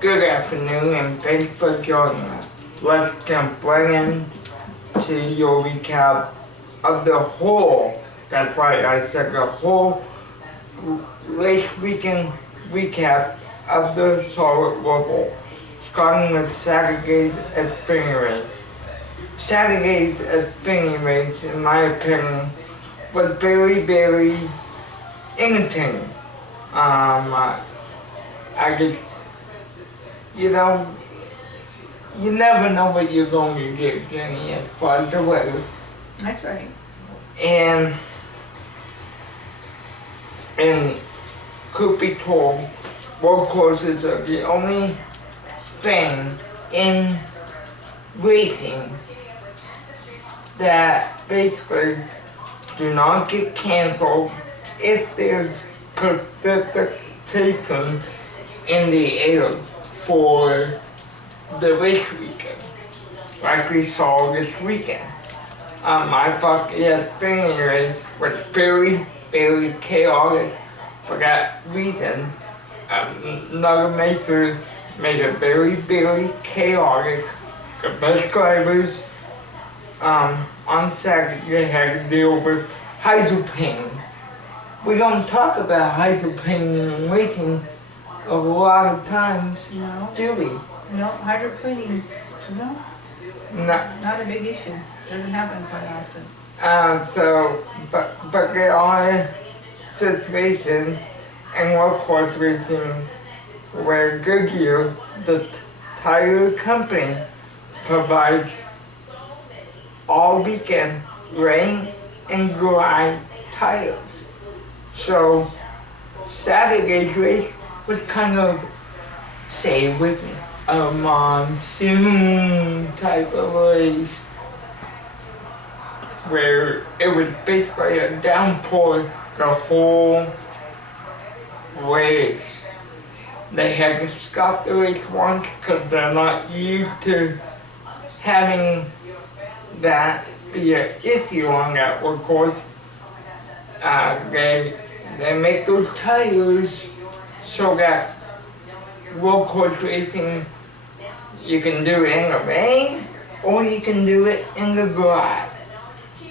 Good afternoon and thanks for joining us. Let's jump right in to your recap of the whole, that's right, I said the whole race weekend recap of the Charlotte Ruffle, starting with Saturday's Xfinity race. Saturday's Xfinity race, in my opinion, was very entertaining. I just, you know, you never know what you're going to get, Jenny, as far as the weather. That's right. And Cooper told road courses are the only thing in racing that basically do not get canceled if there's precipitation in the air for the race weekend, like we saw this weekend. I thought the Xfinity race was very chaotic for that reason. Another Mesa made it very chaotic. The best drivers on Saturday had to deal with hydroplane. We don't talk about hydroplane in racing a lot of times, No, do we? no, hydroplaning's, no, not a big issue. Doesn't happen quite often. But there are situations in road course racing where Goodyear, the tire company, provides all weekend rain and dry tires. So Saturday's race was kind of, say it with me, a monsoon type of race, where it was basically a downpour the whole race. They had to stop the race once because they're not used to having that be an issue on that road course. They make those tires so that road course racing, you can do it in the rain or you can do it in the dry.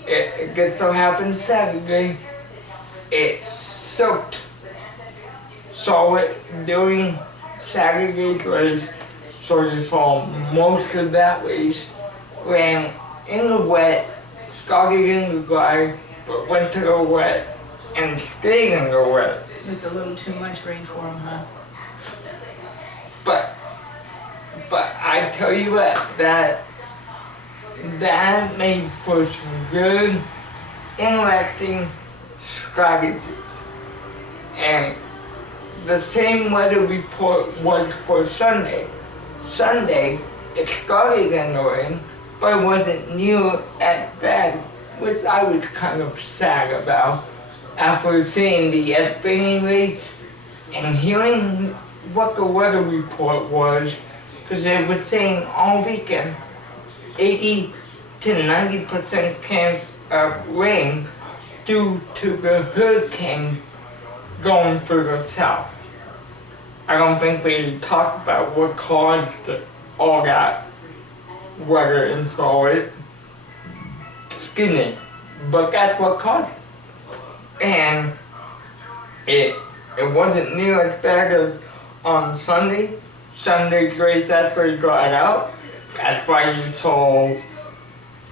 It just so happened Saturday, it soaked. Saw it during Saturday's race, so you saw most of that race ran in the wet, started in the dry, but went to the wet and stayed in the wet. Just a little too much rain for them, huh? But I tell you what, that made for some good, interesting strategies. And the same weather report was for Sunday. Sunday, it started in the rain, but it wasn't near as bad, which I was kind of sad about after seeing the Xfinity race and hearing what the weather report was, because they were saying all weekend 80 to 90% chance of rain due to the hurricane going through the south. I don't think we talked about what caused all that weather in Charlotte. Skinny, but that's what caused it. And it wasn't near as bad as on Sunday. Sunday's race actually got out. That's why you saw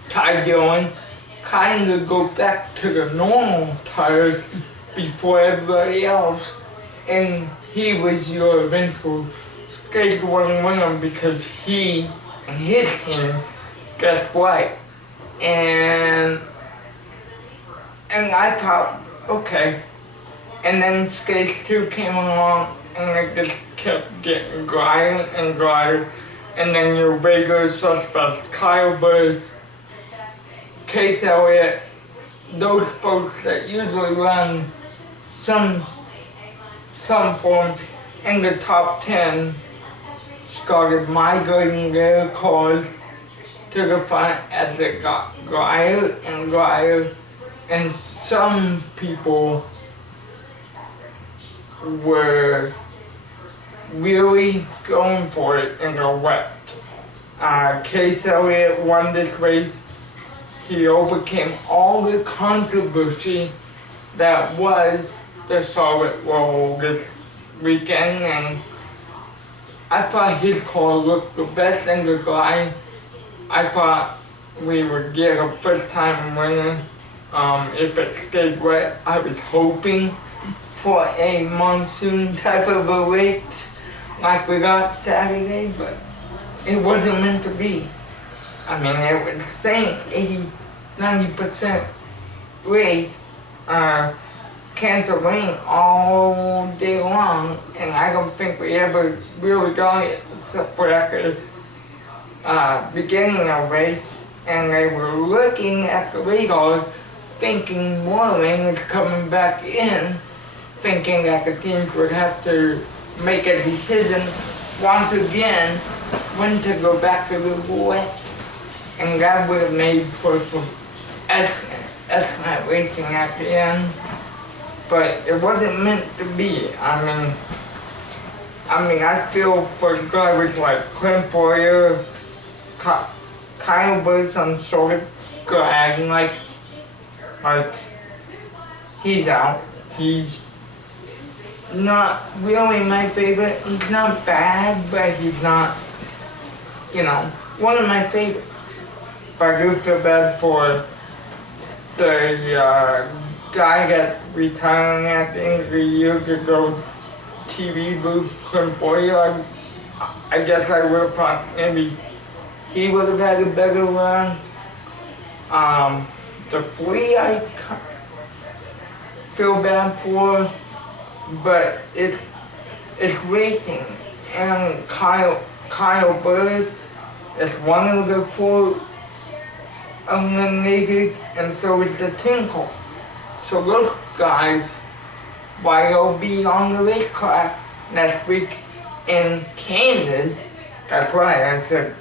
Ty Dillon kind of go back to the normal tires before everybody else, and he was your eventual scheduling winner because he and his team guessed right. And I thought, okay. And then stage 2 came along and it just kept getting drier and drier. And then your regular suspects, Kyle Busch, Chase Elliott, those folks that usually run some form in the top 10 started migrating their cars to the front as it got drier and drier, and some people were really going for it in the wet. Case Elliott won this race. He overcame all the controversy that was the Charlotte Roll this weekend, and I thought his car looked the best in the line. I thought we would get a first time winner. If it stayed wet, I was hoping for a monsoon type of a race like we got Saturday, but it wasn't meant to be. I mean, it was saying 80-90% race, cancel rain all day long, and I don't think we ever really got it except for at the beginning of the race, and they were looking at the radar thinking more rain was coming back in, thinking that the teams would have to make a decision once again when to go back to the wet, and that would have made for some excellent racing at the end. But it wasn't meant to be. I mean, I feel for drivers like Clint Boyer, Kyle Busch on sort of dragging, like he's out. He's not really my favorite. He's not bad, but he's not, one of my favorites. But I do feel bad for the guy that's retiring at the end of the year to go TV booth, Clint Boyer. I guess I would have thought maybe he would have had a better run. The Flea I feel bad for, but it's racing, and Kyle Busch is one of the 4 eliminated, and so is the Tinkle. So those guys, while they'll be on the race car next week in Kansas, that's right, I said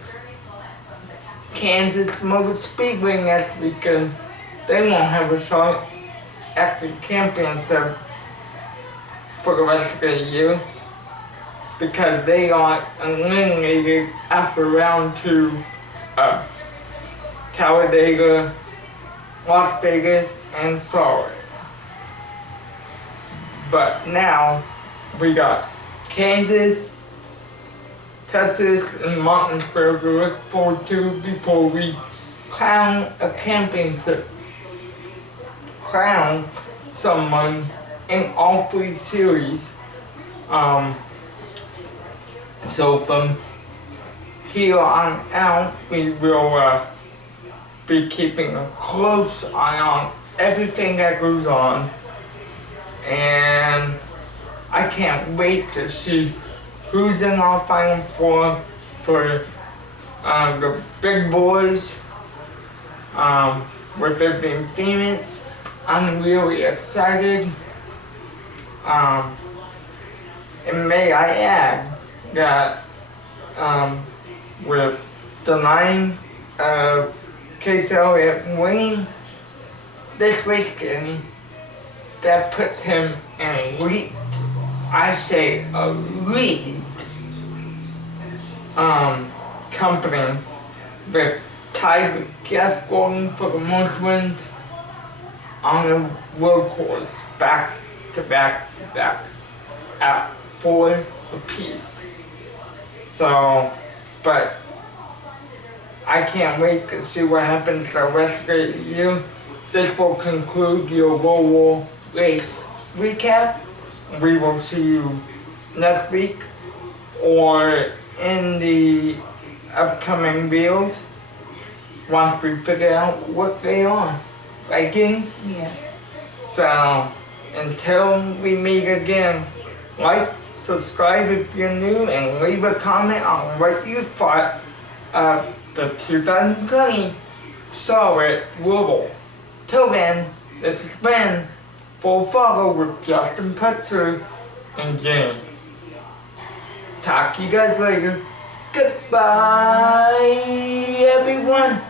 Kansas Motor Speedway next weekend, they won't have a shot at the championship for the rest of the year because they got eliminated after round 2 of Talladega, Las Vegas, and Charlotte. But now we got Kansas, Texas, and Martinsburg to look forward to before we crown a championship. Crown someone in all 3 series. So from here on out, we will be keeping a close eye on everything that goes on, and I can't wait to see who's in our Final Four for the big boys with 15 Phoenix. I'm really excited. And may I add that with the 9 of Case Elliott winning this weekend, that puts him in a elite, I say elite, company with tied with Jeff Gordon for the most wins on the world course, back to back to back at 4 apiece. So, but I can't wait to see what happens the rest of the year. This will conclude your Volvo race recap. We will see you next week or in the upcoming videos once we figure out what they are. Right, King? Yes. So, until we meet again, like, subscribe if you're new, and leave a comment on what you thought of the 2020 Charlotte Roval. Till then, this has been Full Throttle with Justin Putzer and Jane. Talk to you guys later. Goodbye, everyone.